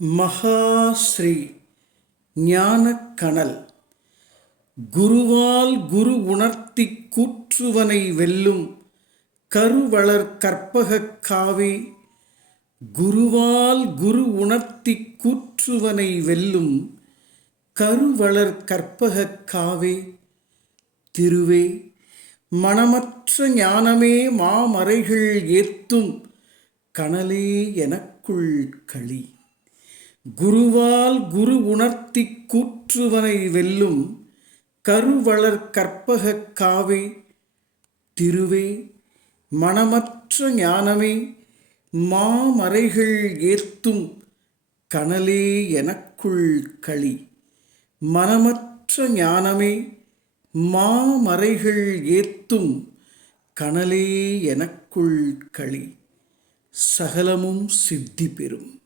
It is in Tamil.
மகாஸ்ரீ ஞானக்கணல். குருவால் குரு உணர்த்தி கூற்றுவனை வெல்லும் கருவளர் கற்பகக் காவி. குருவால் குரு உணர்த்தி கூற்றுவனை வெல்லும் கருவளர் கற்பகக் காவே. திருவே மனமற்ற ஞானமே மாமறைகள் ஏத்தும் கனலே எனக்குள் களி. குருவால் குரு உணர்த்தி கூற்றுவனை வெல்லும் கருவளர் கற்பக காவே திருவே மனமற்ற ஞானமே மாமறைகள் ஏத்தும் கனலே எனக்குள் களி. மனமற்ற ஞானமே மாமறைகள் ஏத்தும் கனலே எனக்குள் களி. சகலமும் சித்தி பெறும்